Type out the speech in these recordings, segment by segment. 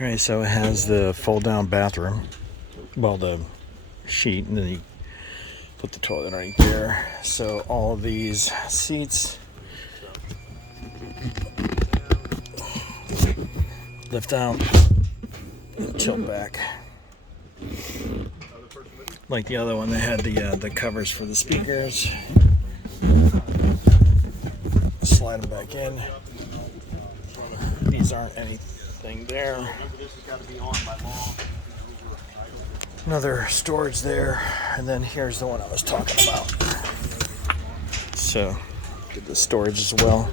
All right, so it has the fold-down bathroom. Well, the sheet, and then you put the toilet right there. So all of these seats lift out and tilt back. Like the other one, they had the covers for the speakers. Slide them back in. These aren't anything there. Another storage there, and then here's the one I was talking about. So, get the storage as well.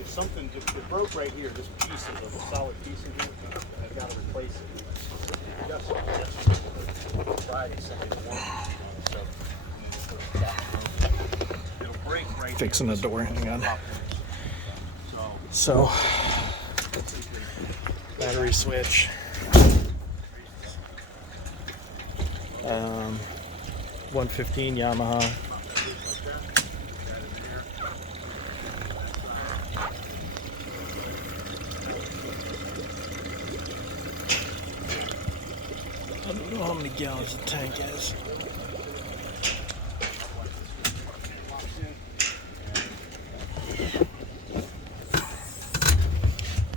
If something it broke right here, this piece is a solid piece in here, I've got to replace it. I got some Friday, Sunday morning, it'll break right Fixing the door, hang on. So, battery switch. 115 Yamaha. I don't know how many gallons the tank is.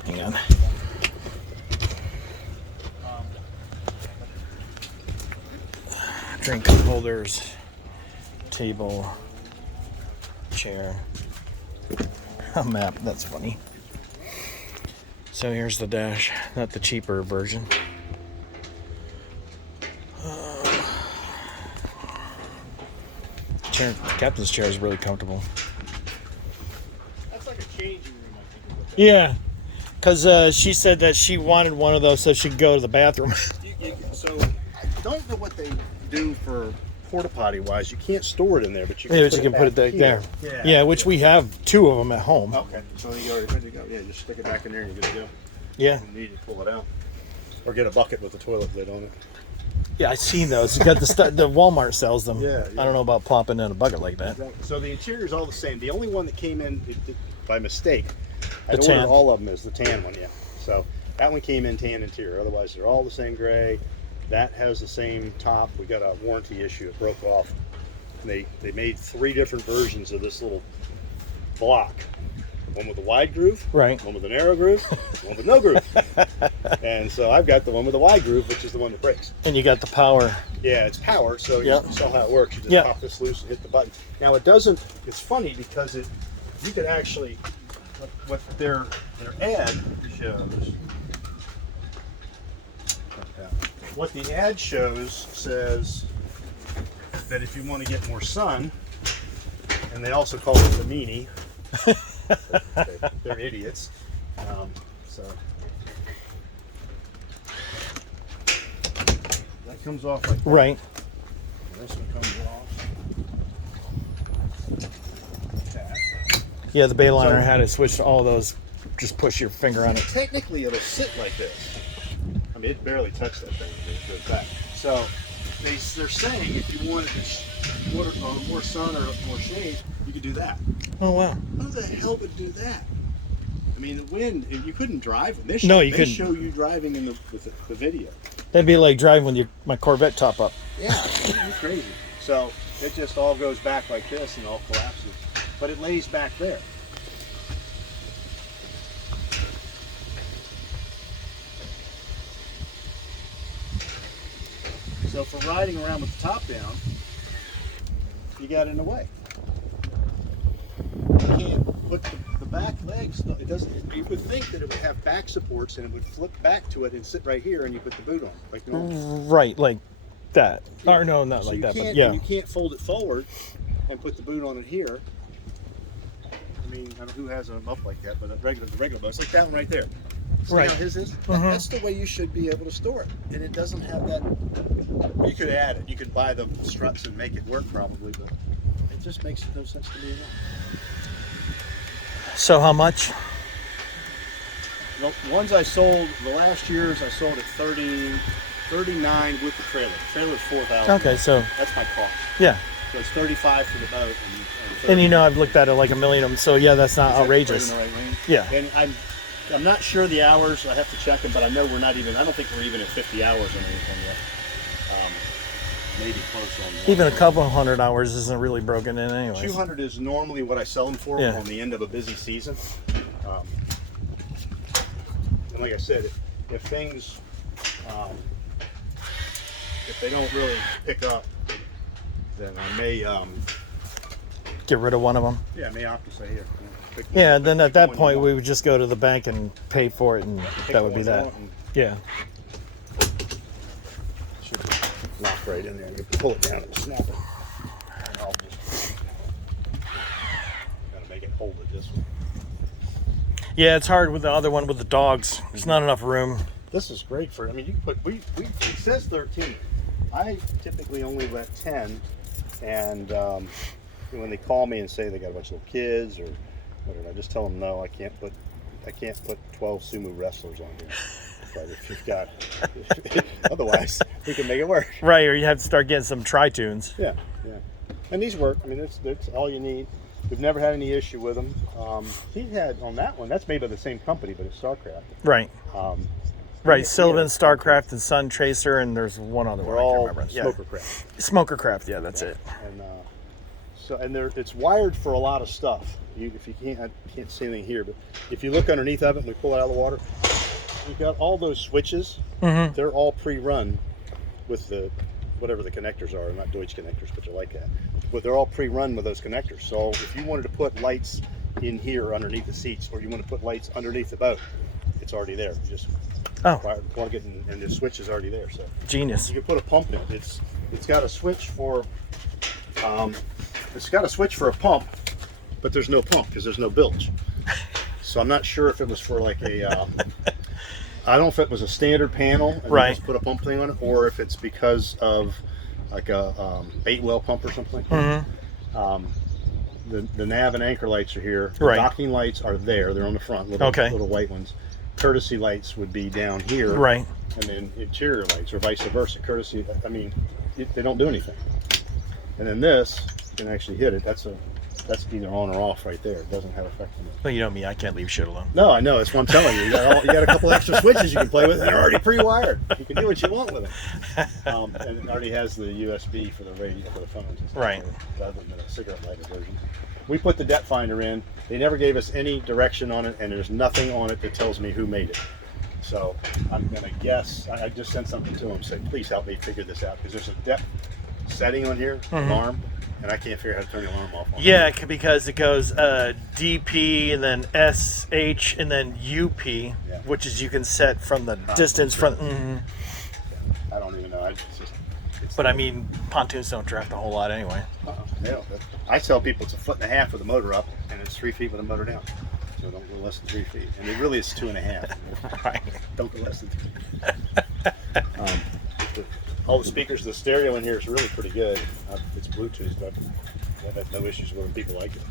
Hang on. Drink holders, table, chair, a map. That's funny. So here's the dash, not the cheaper version. Chair, captain's chair is really comfortable. That's like a changing room, I think. Yeah, because she said that she wanted one of those so she could go to the bathroom. So I don't know what they do for porta potty wise. You can't store it in there, but you can, put it there. Yeah, Yeah, which we have 2 of them at home. Okay, so you already ready to go. Yeah, just stick it back in there and you're good to go. Yeah. You need to pull it out, or get a bucket with a toilet lid on it. Yeah, I've seen those. You got the Walmart sells them. Yeah. I don't know about plopping in a bucket like that. So the interior is all the same. The only one that came in by mistake, I The ordered tan. all of them as the tan one. Yeah. So that one came in tan interior. Otherwise, they're all the same gray. That has the same top. We got a warranty issue. It broke off. And they made 3 different versions of this little block. One with a wide groove, Right. one with a narrow groove, one with no groove. And so I've got the one with the wide groove, which is the one that breaks. And you got the power. Yeah, it's power, so Yep. you saw how it works. You just Yep. pop this loose and hit the button. Now it doesn't, it's funny because you could actually, what their ad shows, what the ad shows says that if you want to get more sun, and they also call it the meanie, they're idiots. So that comes off like that. Right. This one comes off. That. Yeah, the Bayliner So- had it switched to all of those. Just push your finger on it. Technically, it'll sit like this. I mean, it barely touched that thing. It goes back. So they're saying if you wanted more sun or more shade, you could do that. Oh, wow. How the hell would do that? I mean, the wind, you couldn't drive. They No, you they couldn't. show you driving in the video. That'd be like driving with my Corvette top up. Yeah, it's crazy. So it just all goes back like this and all collapses. But it lays back there. So for riding around with the top down, you got in the way. You can't put the back legs, it doesn't, you would think that it would have back supports and it would flip back to it and sit right here and you put the boot on. Like normal. Right, like that. Or no, not So like you that, can't, but yeah. You can't fold it forward and put the boot on it here. I mean, I don't know who has them up like that, but the regular boat, it's like that one right there. See Right. how his is? That's the way you should be able to store it. And it doesn't have that. You could add it. You could buy the struts and make it work probably, but it just makes no sense to me at all. So how much? The ones I sold, the last year's I sold at 39 with the trailer. Trailer's 4,000. Okay, so That's my cost. yeah. So it's 35 for the boat and 30. And you know I've looked at it like a million of them, so yeah, that's not Is that outrageous. right in the right range? Yeah. And I'm not sure the hours. I have to check them, but I know we're not even. I don't think we're even at 50 hours on anything yet. Maybe close on. Even a couple of 100 hours isn't really broken in anyway. 200 is normally what I sell them for on the end of a busy season. And like I said, if things, if they don't really pick up, then I may get rid of one of them. Yeah, I may opt to say here. Yeah, then at that point we would just go to the bank and pay for it, and that would be that. Yeah. Should lock right in there. You pull it down and snap it. And I'll just gotta make it hold it this way. Yeah, it's hard with the other one with the dogs. There's not enough room. This is great for. I mean, you can put. It says 13. I typically only let 10, and when they call me and say they got a bunch of little kids or whatever, I just tell them no. I can't put 12 sumo wrestlers on here. But if you've got, otherwise we can make it work. Right, or you have to start getting some tri-tunes. Yeah, yeah. And these work. I mean, that's all you need. We've never had any issue with them. He had on that one. That's made by the same company, but it's StarCraft. Right. Right. Sylvan, StarCraft, and Sun Tracer, and there's one other one. They're all I can't remember. Smokercraft. Smokercraft. Yeah, that's it. And it's wired for a lot of stuff. If you can't, I can't see anything here, but if you look underneath of it and we pull it out of the water, you've got all those switches. Mm-hmm. They're all pre-run with the whatever the connectors are. Not Deutsch connectors, but they're like that. But they're all pre-run with those connectors. So if you wanted to put lights in here underneath the seats, or you want to put lights underneath the boat, it's already there. You just plug it in, and the switch is already there. So genius. you can put a pump in. It's got a switch for a pump, but there's no pump because there's no bilge. So I'm not sure if it was for like a I don't know if it was a standard panel and they just put a pump thing on it, or if it's because of like a 8-well pump or something like that. Mm-hmm. The nav and anchor lights are here. The docking lights are there. They're on the front, little white ones. Courtesy lights would be down here. Right. And then interior lights, or vice versa. Courtesy, I mean, they don't do anything. And then this, you can actually hit it. That's either on or off right there. It doesn't have effect on it. Well, you know me, I can't leave shit alone. No, I know. That's what I'm telling you. You got a couple extra switches you can play with, and they're already pre-wired. You can do what you want with them. And it already has the USB for the radio, for the phones and stuff. Right. Rather than a cigarette lighter version. We put the depth finder in. They never gave us any direction on it, and there's nothing on it that tells me who made it. So I'm going to guess. I just sent something to them, said, please help me figure this out, because there's a depth setting on here, alarm, and I can't figure out how to turn the alarm off. Yeah, because it goes DP and then SH and then UP, which is you can set from the distance from. Mm-hmm. I don't even know. But I mean, pontoons don't draft a whole lot anyway. Yeah, I tell people it's 1.5 feet with the motor up, and it's 3 feet with the motor down. So don't go less than 3 feet. And it really is 2.5. Right. Don't go less than 3 feet. All the speakers, the stereo in here is really pretty good. It's Bluetooth, but I've had no issues with them. People like it.